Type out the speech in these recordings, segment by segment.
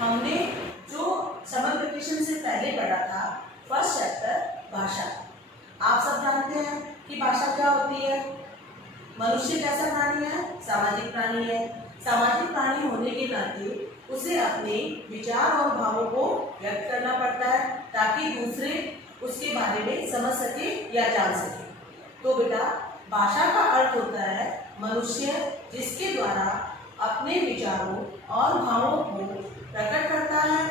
हमने जो summer vacation से पहले पढ़ा था फर्स्ट चैप्टर भाषा। आप सब जानते हैं कि भाषा क्या होती है। मनुष्य कैसा प्राणी है? सामाजिक प्राणी है। सामाजिक प्राणी होने के नाते उसे अपने विचार और भावों को व्यक्त करना पड़ता है ताकि दूसरे उसके बारे में समझ सके या जान सके। तो बेटा, भाषा का अर्थ होता है मनुष्य जिसके द्वारा अपने विचारों और भावों को प्रकट करता है,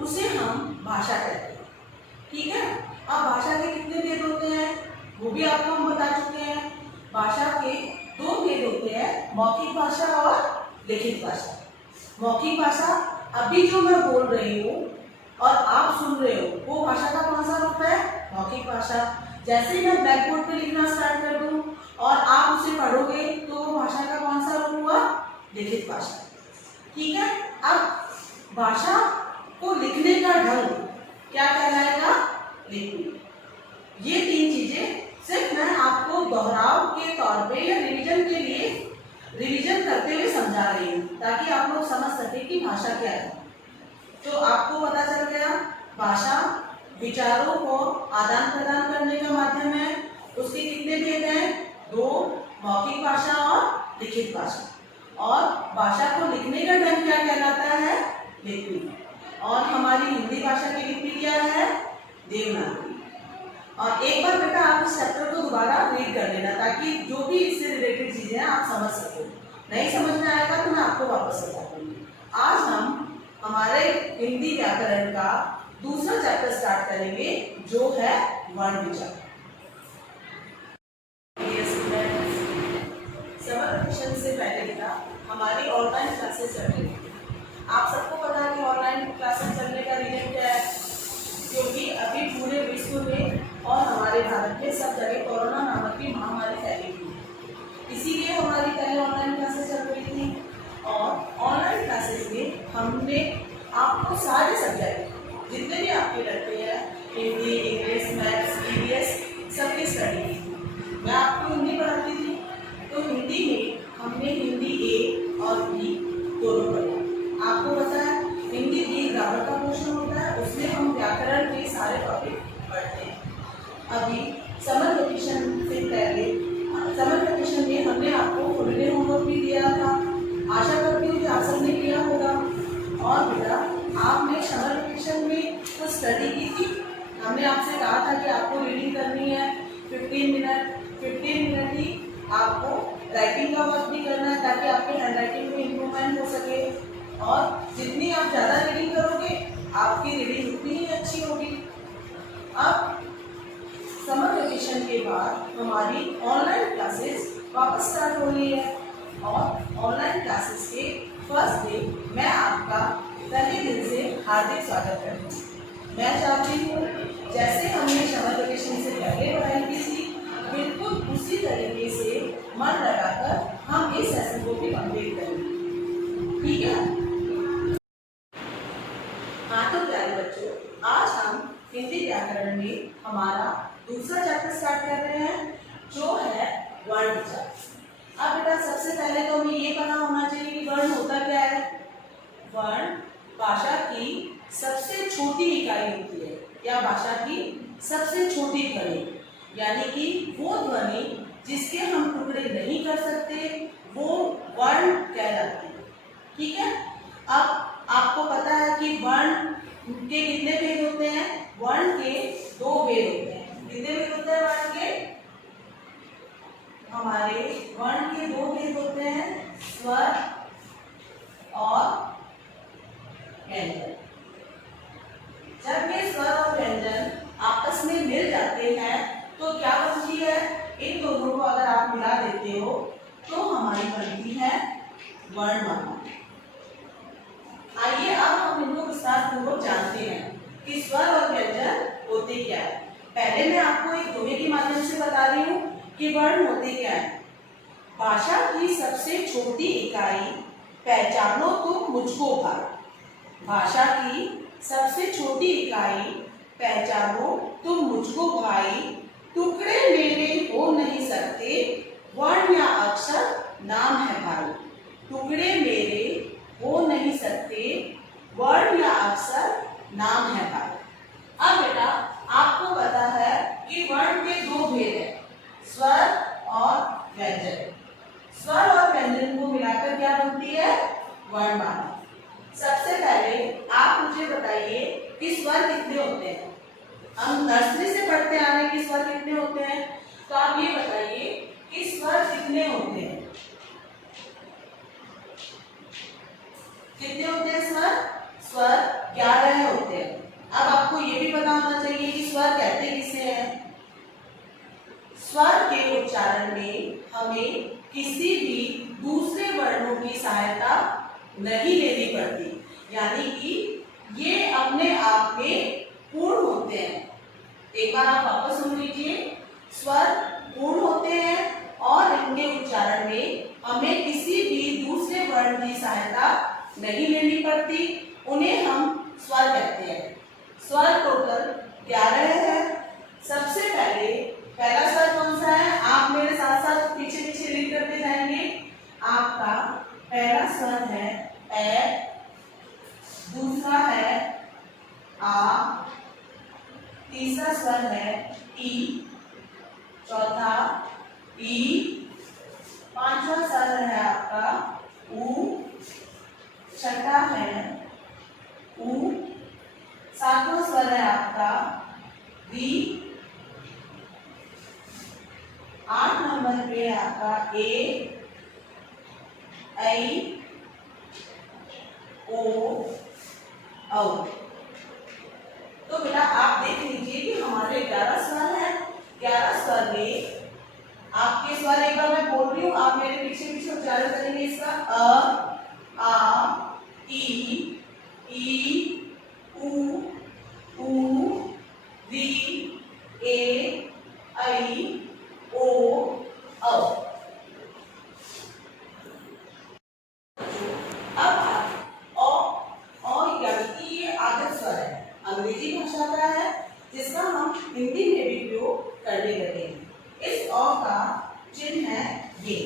उसे हम भाषा कहते हैं। ठीक है। अब भाषा के कितने भेद होते हैं वो भी आपको हम बता चुके हैं। भाषा के दो भेद होते हैं, मौखिक भाषा और लिखित भाषा। मौखिक भाषा अभी जो मैं बोल रही हूँ और आप सुन रहे हो वो भाषा का कौन सा रूप है? मौखिक भाषा। जैसे ही मैं ब्लैक बोर्ड पे लिखना स्टार्ट कर दूं और आप उसे पढ़ोगे तो वो भाषा का कौन सा रूप हुआ? लिखित भाषा। ठीक है। अब भाषा को लिखने का ढंग क्या कहलाएगा? लिखना। ये तीन चीजें सिर्फ मैं आपको दोहराव के तौर पे या रिवीजन के लिए रिवीजन करते हुए समझा रही हूँ ताकि आप लोग समझ सके कि भाषा क्या है। तो आपको पता चल गया, भाषा विचारों को आदान प्रदान करने का माध्यम है। उसके कितने भेद हैं? दो, मौखिक भाषा और लिखित भाषा। और भाषा को लिखने का ढंग क्या कहलाता है? लिपि। और हमारी हिंदी भाषा की लिपि क्या है? देवनागरी। और एक बार बेटा आप इस चैप्टर को दोबारा रीड कर लेना ताकि जो भी इससे रिलेटेड चीजें हैं आप समझ सको। नहीं समझ में आएगा तो मैं आपको वापस बता दूंगी। आज हम हमारे हिंदी व्याकरण का दूसरा चैप्टर स्टार्ट करेंगे जो है वर्ण विचार। समर वेकेशन से पहले बेटा हमारी ऑनलाइन क्लासेस चल रही थी। आप सबको पता है कि ऑनलाइन क्लासेस चलने का रीजन क्या है? क्योंकि अभी पूरे विश्व में और हमारे भारत में सब जगह कोरोना नामक की महामारी फैली हुई है। इसीलिए हमारी पहले ऑनलाइन क्लासेस चल रही थी। और ऑनलाइन क्लासेस में हमने आपको सारे सब्जेक्ट जितने भी आपके लड़के हैं, हिंदी, इंग्लिश, मैथ्स, ईवीएस, सबकी स्टडी की थी। मैं आपको हिंदी पढ़ाती थी तो हिंदी में हमने हिंदी ए और बी दोनों पढ़ा। आपको पता है हिंदी बी ग्रामर का पोर्शन होता है, उसमें हम व्याकरण के सारे टॉपिक पढ़ते हैं। अभी समर वेकेशन से पहले समर वेकेशन में हमने आपको फुल डे होमवर्क भी दिया था। आशा करती हूँ कि आप सबने किया होगा। और बेटा आपने समर वेकेशन में कुछ स्टडी की थी। हमने आपसे कहा था कि आपको रीडिंग करनी है 15 मिनट ही आपको राइटिंग का वर्क भी करना है ताकि आपके हैंडराइटिंग में इम्प्रूवमेंट हो सके। और जितनी आप ज़्यादा रीडिंग करोगे आपकी रीडिंग उतनी ही अच्छी होगी। अब समर वेकेशन के बाद हमारी ऑनलाइन क्लासेस वापस स्टार्ट हो रही है। और ऑनलाइन क्लासेस के फर्स्ट डे मैं आपका तहे दिल से हार्दिक स्वागत करती हूँ। मैं चाहती हूँ जैसे हमने समर वेकेशन से पहले पढ़ाई की थी बिल्कुल उसी तरीके से मन लगाकर हम इस सेशन को भी कंप्लीट करेंगे। ठीक है। हाँ तो प्यारे बच्चों, आज हम हिंदी व्याकरण में हमारा दूसरा चैप्टर स्टार्ट कर रहे हैं जो है वर्ण विचार। अब बेटा सबसे पहले तो हमें ये पता होना चाहिए कि वर्ण होता क्या है। वर्ण भाषा की सबसे छोटी इकाई होती है या भाषा की सबसे छोटी ध्वनि, यानी कि वो ध्वनि जिसके हम टुकड़े नहीं कर सकते वो वर्ण कहलाती है। ठीक है। अब आपको पता है कि वर्ण के कितने भेद होते हैं? वर्ण के दो भेद होते हैं। कितने भेद होते हैं वर्ण के? हमारे वर्ण के दो भेद होते हैं, स्वर और व्यंजन। जब ये स्वर और व्यंजन आपस में मिल जाते हैं तो क्या बनती है? इन दोनों को अगर आप मिला देते हो तो हमारी बनती है वर्णमाला। आइए अब हम इनको विस्तारपूर्वक जानते हैं कि स्वर और व्यंजन होते क्या है। पहले मैं आपको एक दोहे के माध्यम से बता रही हूँ कि वर्ण होते क्या है। भाषा की सबसे छोटी इकाई पहचानो तो मुझको भाई। भाषा की सबसे छोटी इकाई पहचानो तुम मुझको भाई। टुकड़े मेरे हो नहीं सकते, वर्ण या अक्षर नाम है भाई। टुकड़े मेरे हो नहीं सकते, वर्ण या सबसे पहले आप मुझे बताइए कि स्वर कितने होते हैं। हम नर्सरी से पढ़ते आ रहे हैं कि स्वर कितने होते हैं, तो आप ये बताइए कि स्वर कितने होते हैं। कितने होते हैं स्वर? स्वर 11 होते हैं। अब आपको ये भी पता होना चाहिए कि स्वर कहते किसे हैं। स्वर के उच्चारण में हमें किसी भी दूसरे वर्णों की सहायता नहीं लेनी पड़ती, यानी कि ये अपने आप में पूर्ण होते हैं। एक बार आप वापस सुन लीजिए, स्वर पूर्ण होते हैं और इनके उच्चारण में हमें किसी भी दूसरे वर्ण की सहायता नहीं लेनी पड़ती, उन्हें हम स्वर कहते हैं। स्वर टोटल 11 है। सबसे पहला स्वर कौन सा है? आप मेरे साथ साथ पीछे पीछे रीड करते जाएंगे। आपका पहला स्वर है ए, दूसरा है आ, तीसरा स्वर है ई, चौथा ई, पांचवा स्वर है आपका ऊ, छठा है ऊ, सातवां स्वर है आपका वी, 8 नंबर पे है आपका ए, ऐ, ओ, औ। तो बेटा आप देख लीजिए कि हमारे 11 स्वर हैं। 11 स्वर में आपके स्वर एक बार मैं बोल रही हूँ, आप मेरे पीछे पीछे उच्चारण करेंगे इसका। अ, आ, ई, ऊ, वी, ए, ऐ, ओ, औ। अब यानी कि ये आगत स्वर है, अंग्रेजी भाषा का है, जिसका हम हिंदी में भी प्रयोग करने लगे हैं। इस अ का चिन्ह है ये।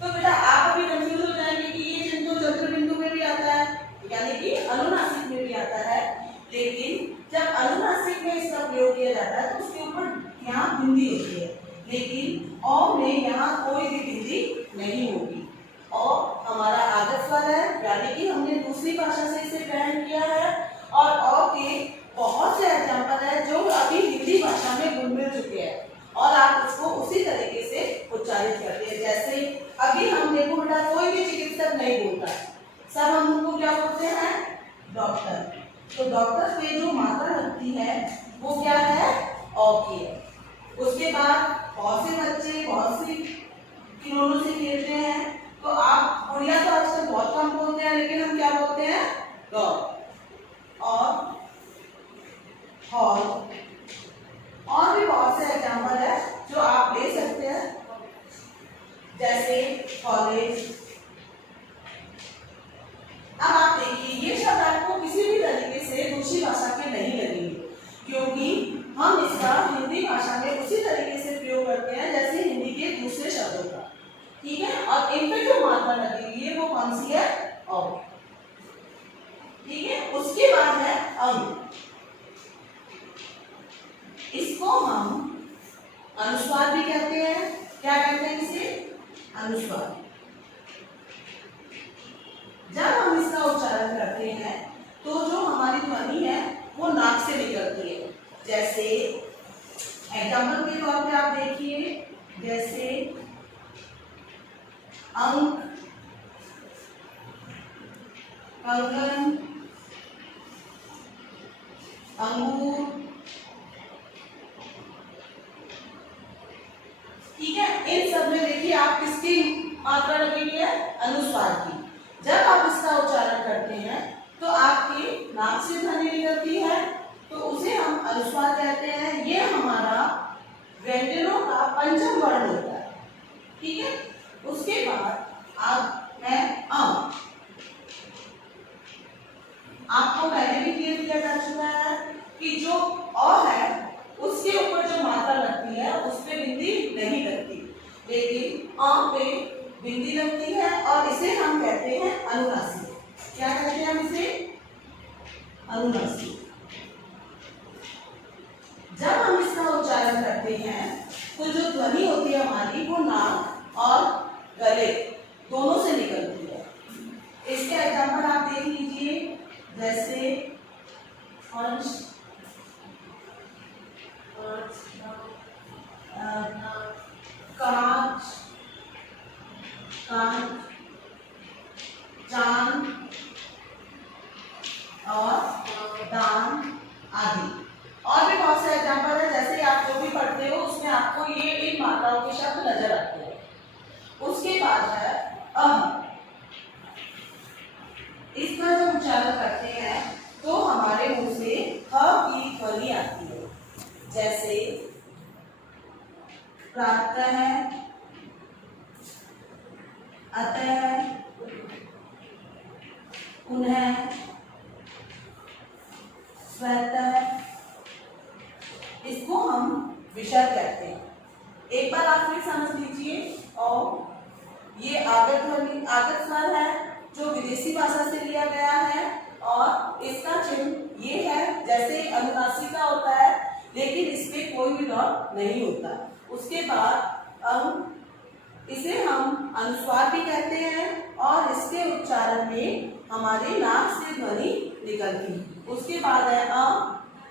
तो बेटा आप अभी कंफ्यूज हो जाएंगे कि ये चिन्ह तो चंद्र बिंदु में भी आता है, यानी कि अनुनासिक में भी आता है, लेकिन जब अनुनासिक में इसका प्रयोग किया जाता है तो उसके ऊपर यहाँ बिंदी होती है, लेकिन अ में यहाँ कोई भी बिंदी नहीं होगी। और हमारा आगत स्वर है, यानी कि हमने दूसरी भाषा से इसे ग्रहण किया है, और अ के बहुत से एग्जाम्पल है जो अभी हिंदी भाषा में घुल मिल चुके हैं और आप उसको उसी तरीके से उच्चारित करते हैं। जैसे अभी हम देखो बेटा, कोई भी चिकित्सक नहीं बोलता, सब हम उनको क्या बोलते हैं? डॉक्टर। तो डॉक्टर पे जो मात्रा लगती है वो क्या है? अ की है। उसके बाद बहुत से बच्चे बहुत सी खिलौनों से खेलते हैं, तो आप गुड़िया तो आजकल बहुत कम बोलते हैं, लेकिन हम क्या बोलते हैं? डॉग और हॉल। और भी बहुत से एग्जाम्पल है जो आप ले सकते हैं, जैसे कॉलेज। अब आप देखिए, ये शब्द आपको किसी भी तरीके से दूसरी भाषा के नहीं लगेंगे, क्योंकि हम इसका हिंदी भाषा में उसी तरीके से प्रयोग करते हैं जैसे हिंदी के दूसरे शब्दों का, ठीक है। और इन पे जो मात्रा लगेगी है वो कौन सी है? औ, ठीक है। उसके बाद है अंग। इसको हम अनुस्वार भी कहते हैं। क्या कहते हैं इसे? अनुस्वार। जब हम इसका उच्चारण करते हैं तो जो हमारी ध्वनि है वो नाक से निकलती है। जैसे एग्जाम्पल के तौर पे आप देखिए, जैसे अंक, कंगन, अंगूर, ठीक है। इन सब में देखिए आप किसकी मात्रा लगेगी है? अनुस्वार की। जब आप इसका उच्चारण करते हैं तो आपकी नाक से ध्वनि निकलती है, तो उसे हम अनुस्वार कहते हैं। ये हमारा व्यंजनों का पंचम वर्ण होता है, ठीक है। उसके बाद आप है अं। आपको पहले भी क्लियर किया जा चुका है कि जो अ है उसके ऊपर जो मात्रा लगती है उस पे बिंदी नहीं लगती, लेकिन अ पे बिंदी लगती है और इसे हम कहते हैं अनुनासिक। क्या कहते हैं हम इसे? अनुनासिक। जब हम इसका उच्चारण करते हैं तो जो ध्वनि होती है हमारी वो नाक और गले दोनों से निकलती है। इसके एग्जाम्पल जैसे अंश, कांच, चांद और दान आदि। और भी बहुत से एग्जाम्पल है, जैसे आप जो भी पढ़ते हो उसमें आपको ये इन मात्राओं के शब्द नजर आते हैं। उसके बाद है अह। इसका जब उच्चारण करते हैं तो हमारे मुंह से ह की ध्वनि आती है। जैसे प्रातः, अतः, पुनः, स्वतः, इसको हम विसर्ग कहते हैं। एक बार आप फिर समझ लीजिए। और ये आगत ध्वनि, आगत स्वर है जो विदेशी भाषा से लिया गया है और इसका चिन्ह ये है, जैसे अनुनासिक का होता है लेकिन इसमें कोई भी डॉट नहीं होता। उसके बाद इसे हम अनुस्वार भी कहते हैं और इसके उच्चारण में हमारे नाक से ध्वनि निकलती है। उसके बाद है अ,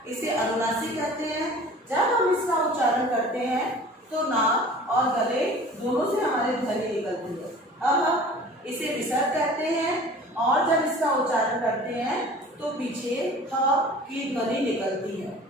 इसे अनुनासिक कहते हैं। जब हम इसका उच्चारण करते हैं तो नाक और गले दोनों से हमारी ध्वनि निकलती है। अह, इसे विसर्ग कहते हैं और जब इसका उच्चारण करते हैं तो पीछे ह की ध्वनि निकलती है।